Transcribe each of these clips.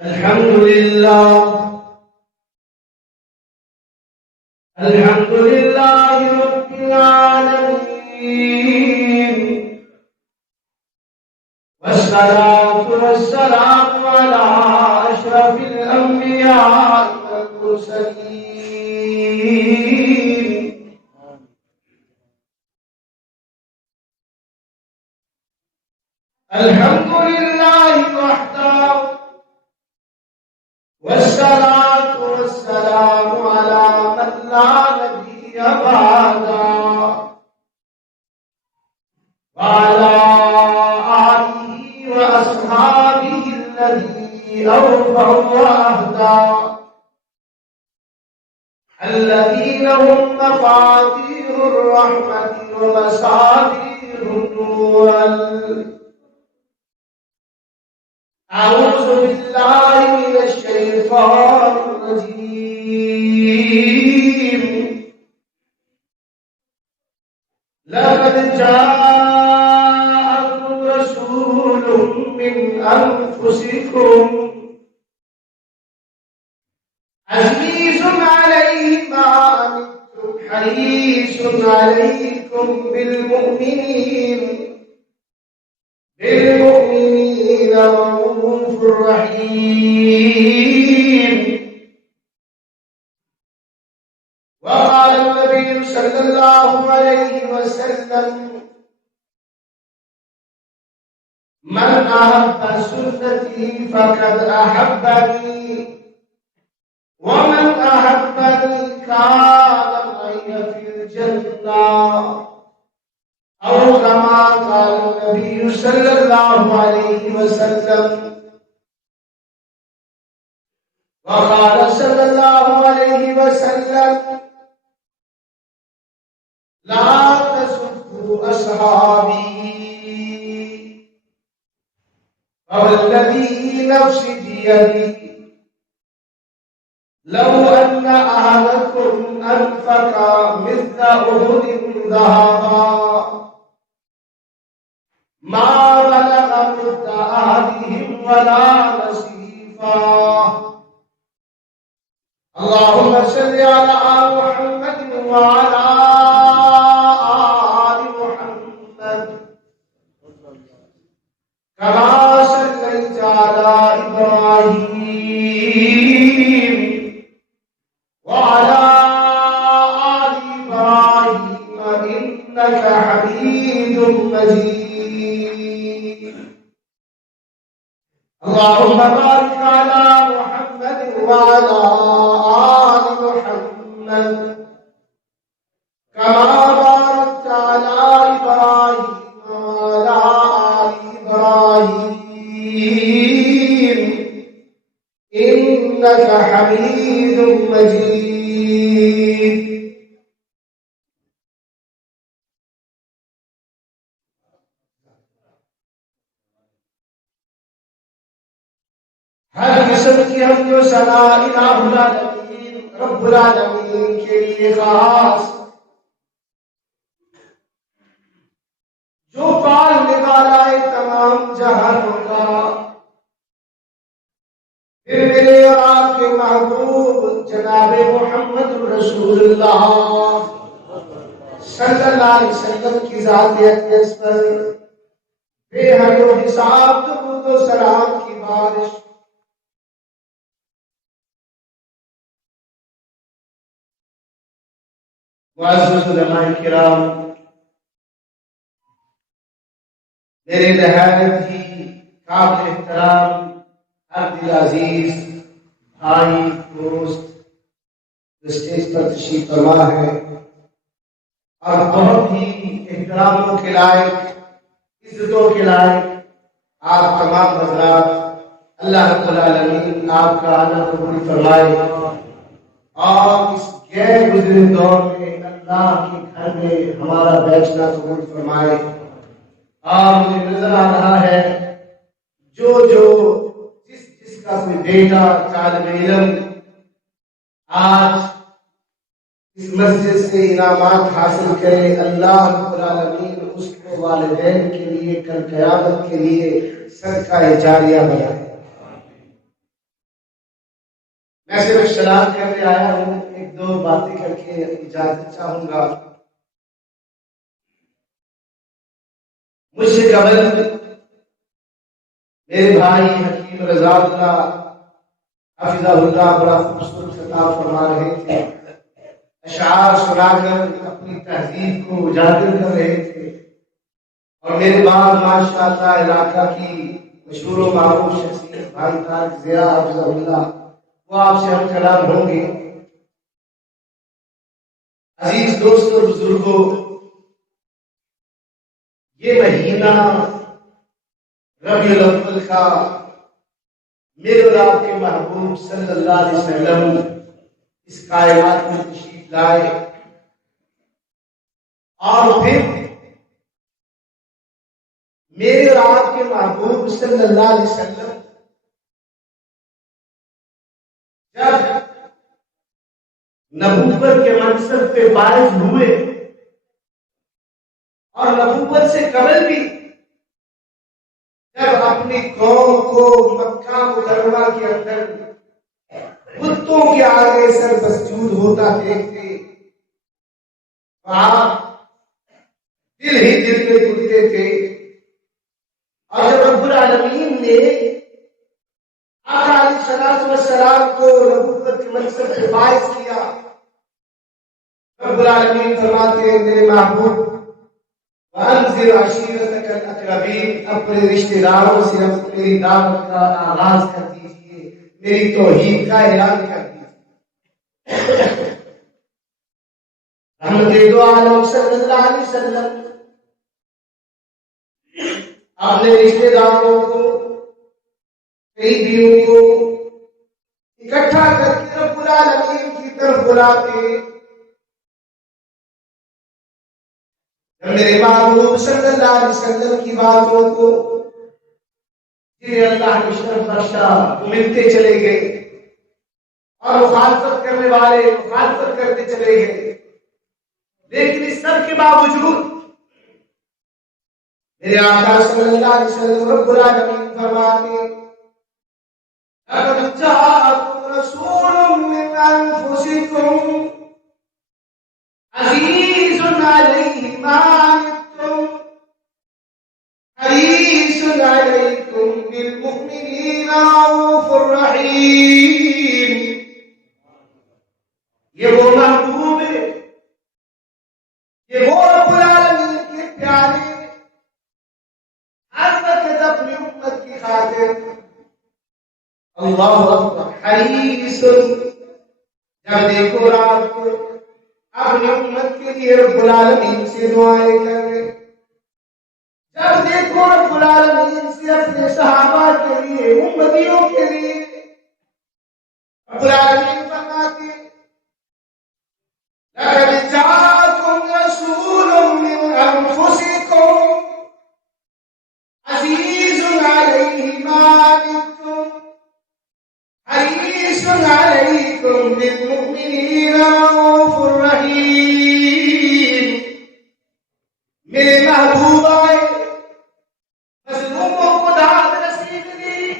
الحمد لله رب العالمين، والصلاة والسلام على أشرف الأنبياء والمرسلين. الحمد لله وحده، والصلاة والسلام على من لا نبي بعده، وعلى آله وأصحابه الذين أوفوا وأهدى، الذين هم مفاتيح الرحمة ومصابيح النور. أعوذ بالله من الشيطان الرجيم. لقد جاءكم رسول من أنفسكم عزيز عليه ما عنتم حريص عليكم بالمؤمنين رؤوف رحيم. وقال النبي صلى الله عليه وسلم: من أحب سنتي فقد أحبني، ومن أحبني كان معي في الجنة، أو كما قال النبي صلى الله عليه وسلم. وقال صلى الله عليه وسلم: لا تسبوا أصحابي، والذي نفسي بيده لو أن أحدكم أنفق مثل أحد ذهبا ما بلغ مد أحدهم ولا نصيفا. اللهم صل على محمد وعلى آل محمد كما صليت على إبراهيم وعلى آل إبراهيم إنك حميد مجيد. اللهم بارك على محمد وعلى آل محمد كما باركت على إبراهيم وعلى آل إبراهيم إنك حميد مجيد. ہر قسم کی حمد و ثنا الہ العالمین رب العالمین کے لیے خاص، جو پالنے والا ہے تمام جہانوں کا. پھر میرے اور آپ کے محبوب جناب محمد رسول اللہ صلی اللہ علیہ وسلم کی ذات اقدس پر بے حد و حساب درود و سلام کی بارش. معزز علماء کرام، میرے نہایت ہی قابل احترام عبد العزیز بھائی دوست اسٹیج پر تشریف فرما ہے، اور بہت ہی احتراموں کے لائق، عزتوں کے لائق آپ تمام حضرات، اللہ رب العالمین آپ کا آنا قبول فرمائے، اور اس غیر گزرے دور میں اللہ کے گھر میں ہمارا بیٹھنا قبول فرمائے. اور مجھے نظر آ رہا ہے جو جس کا کوئی بیٹا طالب علم آج اس مسجد سے انعامات حاصل کرے، اللہ رب العالمین اس کو والدین کے لیے کل قیامت کے لیے صدقہ جاریہ بنائے. میں صرف سلام کرنے آیا ہوں، ایک دو باتیں کر کے اجازت چاہوں گا۔ مجھ سے قبل میرے بھائی حکیم رضا اللہ حفظہ اللہ بڑا خوبصورت خطاب فرما رہے تھے، اشعار سنا کر اپنی تہذیب کو اجاگر کر رہے تھے، اور میرے بعد ماشاء اللہ علاقہ کی مشہور و معروف شخصیت بھائی طارق ضیاء حفظہ اللہ وہ آپ سے ہم کلام ہوں گے۔ عزیز دوستوں بزرگوں، یہ مہینہ ربیع الاول کا میرے اور آپ کے محبوب صلی اللہ علیہ وسلم اس کائنات میں تشریف لائے، اور پھر میرے اور آپ کے محبوب صلی اللہ علیہ وسلم جب نبوت کے منصب پہ فائز ہوئے، اور نبوت سے قبل بھی جب اپنی قوم کو مکہ مکرمہ کے اندر بتوں کے آگے سر مسجود ہوتا دیکھتے، آپ دل ہی دل میں ٹوٹتے تھے، اور جب رب العالمین نے آقا علیہ الصلوۃ والسلام کو نبوت کے منصب سے فائز کیا، رب العالمین فرماتے ہیں میرے محبوب وَأَنذِرْ عَشِيرَتَكَ الْأَقْرَبِينَ، اپنے رشتہ داروں سے میری دعوت کا آغاز کر دیجیے، میری توحید کا اعلان کر دیجیے۔ رحمت دو عالم صلی اللہ علیہ وسلم اپنے رشتہ داروں کو، قریبیوں کو اکٹھا کر کے رب العالمین کی طرف بلاتے۔ میرے محبوب صلی اللہ علیہ وسلم کی باتوں کو جنہیں اللہ نے شرف بخشا وہ ملتے چلے گئے، اور مخالفت کرنے والے مخالفت کرتے چلے گئے، لیکن اس سب کے باوجود میرے آقا صلی اللہ علیہ وسلم رب العالمین فرماتے ہیں لَقَدْ جَاءَكُمْ رَسُولٌ مِّنْ أَنفُسِكُمْ عزیز علیہ ما عنتم حریص علیکم بالمؤمنین رؤوف رحیم۔ یہ وہ محبوب ہے، یہ وہ رب العالمین کے پیارے، ہر وقت اپنی امت کی خاطر اللہ اکبر حریص، جب دیکھو رات کو اپنی امت کے لیے رب العالمین سے دعائیں کر رہے، جب دیکھو رب العالمین سے اپنے صحابہ کے لیے، امتیوں کے لیے رب العالمین فرماتے لَقَدْ جَاءَكُمْ رَسُولٌ مِّنْ أَنفُسِكُمْ عزیز علیہ ما عنتم حریص علیکم بالمؤمنین رؤوف رحیم۔ میرے محبوب آئے، مظلوموں کو داد نصیب دی،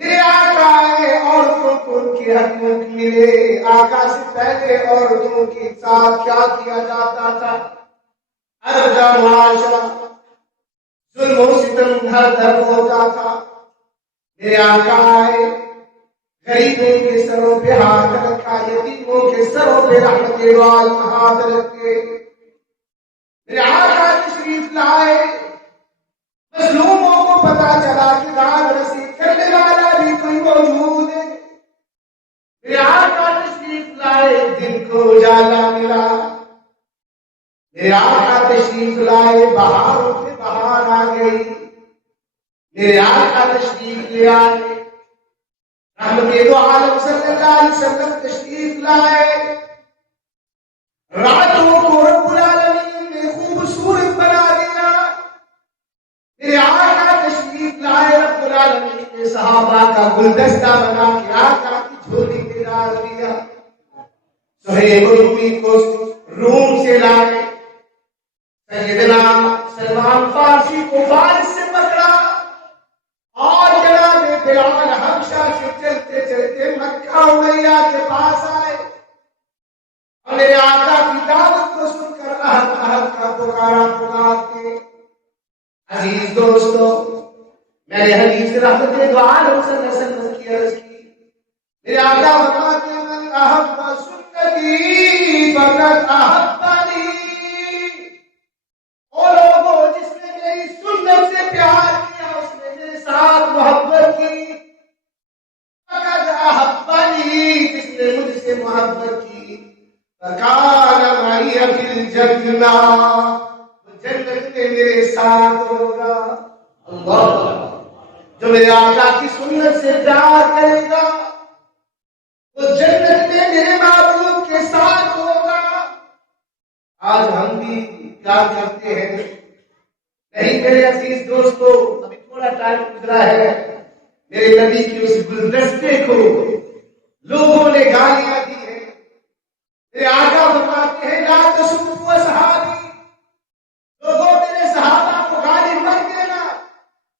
میرے آقا آئے، عورتوں کو ان کے حقوق ملے۔ آقا سے پہلے عورتوں کے ساتھ کیا کیا جاتا تھا؟ عرب کا معاشرہ ظلم و ستم ہر طرف ہوتا تھا، میرے آقا آئے، غریبوں کے سروں پہ ہاتھ رکھا، یتیموں کے سروں پہ رحمت وال ہاتھ رکھے، میرے آقا تشریف لائے، مظلوموں کو پتا چلا کہ داد رسید کرنے والا بھی کوئی موجود ہے، میرے آقا تشریف لائے، دن کو اجالا ملا، میرے آقا تشریف لائے، بہاروں پہ بہار آ گئی، میرے آقا تشریف لے آئے، رحمت دو عالم صلی اللہ علیہ وسلم تشریف لائے، راتوں کو رب العالمین نے خوبصورت بنا دیا، میرے آقا تشریف لائے، رب العالمین نے صحابہ کا گلدستہ بنا کے آقا کی جھولی میں ڈال دیا۔ صہیب رومی کو روم سے لائے، سیدنا سلمان فارسی کو فارس سے پکڑا، اور جناب بلال حبشہ سے چلتے چلتے مکہ مکہ امیہ کے پاس آئے اور میرے آقا کی دعوت کو سن کر احد احد کا پکارا پکارتے. عزیز دوستو، میں نے حدیث رحمت دو عالم صلی اللہ علیہ وسلم کی عرض کی. میرے آقا فرماتے ہیں من احب سنتی فقد احبنی. اور لوگوں جس نے میری سنت سے پیار کیا اس نے میرے ساتھ محبت کی. فقد احبنی، جس نے مجھ سے محبت کی. فکان معی فی الجنہ، جنت میں میرے ساتھ ہوگا. اللہ، جو میرے آقا کی سنت سے پیار کرے گا وہ جنت میں میرے محبوب کے ساتھ ہوگا. آج ہم بھی کیا کرتے ہیں؟ نہیں میرے عزیز دوستو، ابھی تھوڑا ٹائم گزرا ہے، میرے نبی کی اس گلدستے کو لوگوں نے گالیاں دی ہیں. میرے آقا فرماتے ہیں لا تسبوا اصحابی، لوگوں میرے صحابہ کو گالی مت دینا.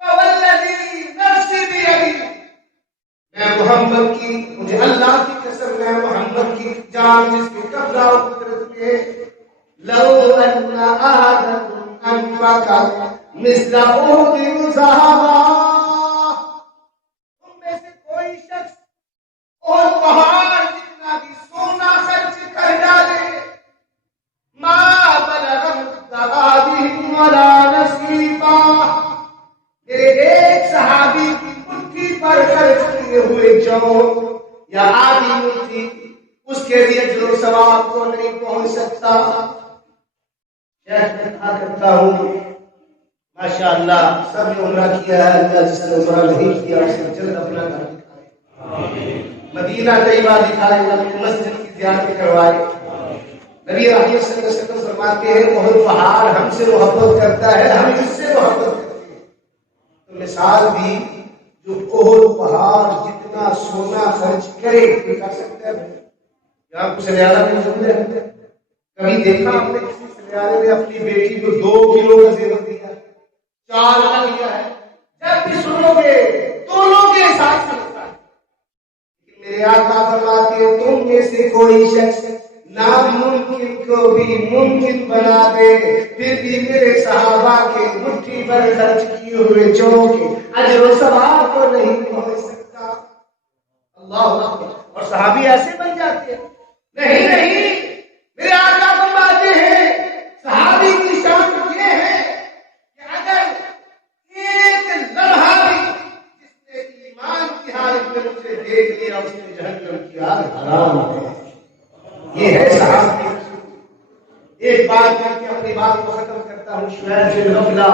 فوالذی نفسی بیدی، میں محمد کی، مجھے اللہ کی قسم، میں محمد کی جان جس کے قبضہ و قدرت میں، لو ان احدکم انفق مثل احد ذهبا، تم میں سے کوئی شخص اور پہاڑ جتنا بھی سونا خرچ کر ڈالے، ما بلغ مد احدهم ولا نصیبا، میرے ایک صحابی کی مٹھی پر خرچ کیے ہوئے جو یا آدھی مٹھی، اس کے لیے اجر و ثواب کو نہیں پہنچ سکتا. شیخ میں کہا کرتا ہوں ماشاءاللہ سب نے عمرہ کیا ہے، اللہ جس نے عمرہ نہیں کیا اسے جلد اپنا گھر دکھائے، مدینہ طیبہ دکھائے، اپنی مسجد کی زیارت کروائے. نبی رحمت صلی اللہ علیہ وسلم فرماتے ہیں وہ پہاڑ ہم سے محبت کرتا ہے، ہم اس سے محبت کرتے ہیں. تو مثال بھی جو احد پہاڑ جتنا سونا خرچ کرے کر سکتا ہے. یہاں کچھ سلیانہ میں موجود ہے، کبھی دیکھا آپ نے کسی سلیانے نے اپنی بیٹی کو 2 کلو کا زیور دیا، 4 کا دیا ہے؟ جب بھی سنو گے دونوں کے ساتھ سنتا ہے. لیکن میرے آقا فرماتے ہیں تم میں سے کوئی شخص ناممکن کو بھی ممکن بنا دے، پھر بھی میرے صحابہ کے مٹھی پر خرچ کیے ہوئے جو کے اجر و ثواب کو نہیں پہنچ سکتا. اللہ اکبر. اور صحابی ایسے بن جاتے ہیں؟ نہیں نہیں، میرے آقا فرماتے ہیں صحابی کی شان یہ ہے کہ اگر ایک لمحہ بھی جس نے ایمان کی حالت میں مجھے دیکھ لیا اس نے جہنم کی آگ حرام ہے. یہ ہے صحابہ. ایک بات کر کے اپنی بات کو ختم کرتا ہوں. شعیب بن غفلہ،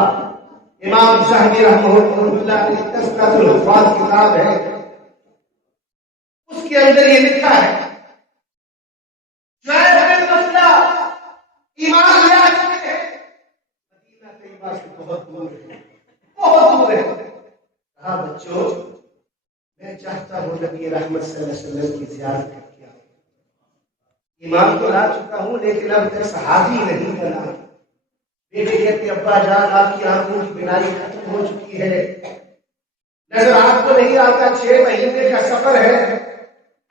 امام ذہبی رحمہ اللہ کی تذکرۃ الحفاظ کتاب ہے، اس کے اندر یہ لکھا ہے شعیب بن غفلہ ایمان لے چکے ہیں، مدینہ طیبہ سے بہت دور ہے، بہت دور ہے. کہا بچوں میں چاہتا ہوں نبی رحمت صلی اللہ علیہ وسلم کی زیارت کر کے آؤں. ایمان تو لا چکا ہوں لیکن اب تک صحابی نہیں بنا. بیٹے کہتے ابا جان آپ کی آنکھوں کی بینائی ختم ہو چکی ہے، نظر آپ کو نہیں آتا، 6 مہینے کا سفر ہے،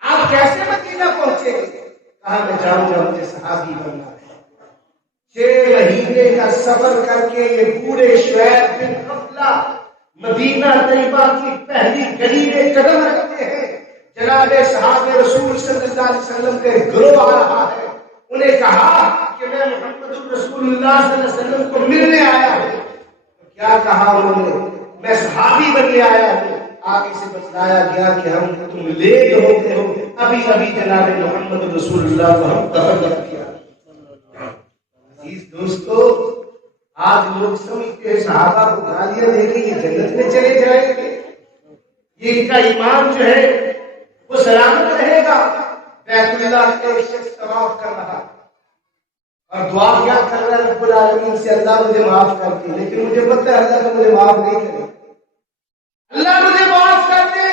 آپ کیسے مدینہ پہنچے؟ کہا میں جاؤں گا، مجھے صحابی بننا ہے. 6 مہینے کا سفر کر کے یہ بوڑھے شعیب بن غفلہ مدینہ طیبہ کی پہلی گلی میں قدم رکھتے ہیں. جناب صحابہ رسول صلی اللہ علیہ وسلم کے گروہ آ رہا ہے. انہیں کہا کہ میں محمد رسول اللہ صلی اللہ علیہ وسلم کو ملنے آیا ہوں. کیا کہا انہوں نے؟ میں صحابی بننے آیا ہوں. آگے سے بتلایا گیا کہ ہم تم لیٹ ہوتے ہو، ابھی ابھی جناب محمد رسول اللہ کو ہم دفن کیا. عزیز دوستو، آج لوگ سمجھتے ہیں صحابہ کو گالیاں دے کے یہ جنت میں چلے جائیں گے، یہ ان کا ایمان جو ہے وہ سلامت رہے گا. بیت اللہ کے ایک شخص طواف کر رہا اور دعا کیا کر رہا ہے رب العالمین سے اللہ مجھے معاف کر دے، لیکن مجھے پتہ ہے اللہ کو مجھے معاف نہیں کرے. اللہ مجھے معاف کر دے.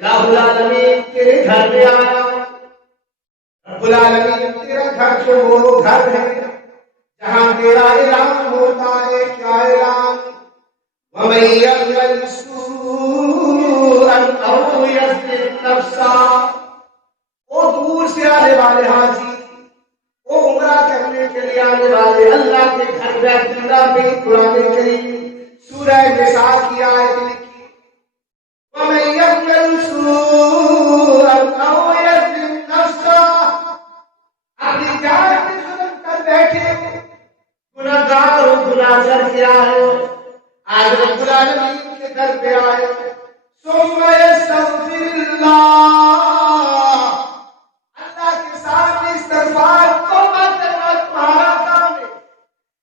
رب العالمین تیرے گھر میں آیا. رب العالمین تیرا گھر جو وہ گھر ہے جہاں تیرا اعلان ہوتا ہے. کیا اعلان؟ وَمَن يَعْمَلْ سُوءًا أَوْ يَظْلِمْ نفسا، وہ دور سے آنے والے حاجی، وہ عمرہ کرنے کے لیے آنے والے اللہ کے گھر بیت اللہ پہ قرآن کریم سورہ نساء کی آیت لکھی، وَمَن يَعْمَلْ سُوءًا أَوْ يَظْلِمْ نَفْسَهُ، اپنی جان پہ ظلم کر بیٹھے گناہگار ہو، گناہ کر کیا ہے، آج رب العالمین کے در پہ آئے، ثم يستغفر اللہ، اللہ کے سامنے استغفار توبہ کرنا تمہارا کام ہے،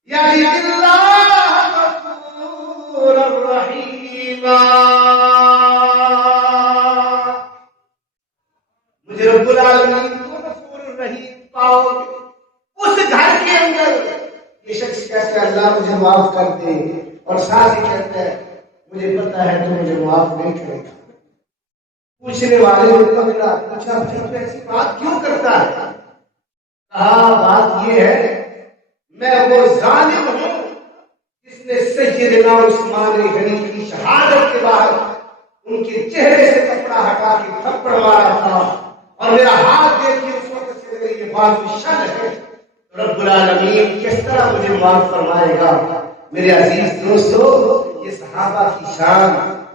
یعنی اللہ غفور الرحیم، مجھے رب العالمین کو غفور الرحیم پاؤ گے۔ اس گھر کے اندر یہ شخص کہتا ہے اللہ مجھے معاف کر دے، اور ساتھ ہی کہتا ہے مجھے پتا ہے تو مجھے معاف نہیں کرے گا۔ پوچھنے والے نے پکڑا، پوچھا پھر ایسی بات کیوں کرتا ہے؟ کہا بات یہ ہے میں وہ ظالم ہوں جس نے سیدنا عثمان غنی کی شہادت کے بعد ان کے چہرے سے کپڑا ہٹا کے تھپڑ مارا تھا، اور میرا ہاتھ دیکھیے اس وقت سے میری یہ بات شل ہے، رب العالمین کس طرح مجھے معاف فرمائے گا؟ میرے عزیز دوستو، یہ صحابہ کی شان،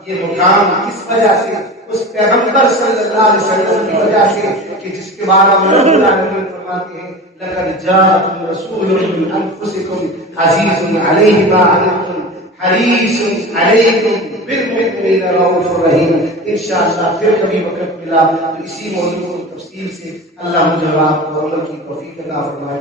یہ مقام کس وجہ سے؟ اس پیغمبر صلی اللہ علیہ وسلم کی وجہ سے کہ جس کے بارے میں رب العالمین فرماتے ہیں لَقَدْ جَاءَكُمْ رَسُولٌ مِّنْ أَنفُسِكُمْ عَزِيزٌ عَلَيْهِ مَا عَنِتُّمْ حَرِيصٌ عَلَيْكُمْ بِالْمُؤْمِنِينَ رَءُوفٌ رَحِيمٌ۔ انشاءاللہ پھر کبھی وقت ملا تو اسی موضوع کو تفصیل سے اللہ مجھے آپ کو عمل کی توفیق عطا فرمائے۔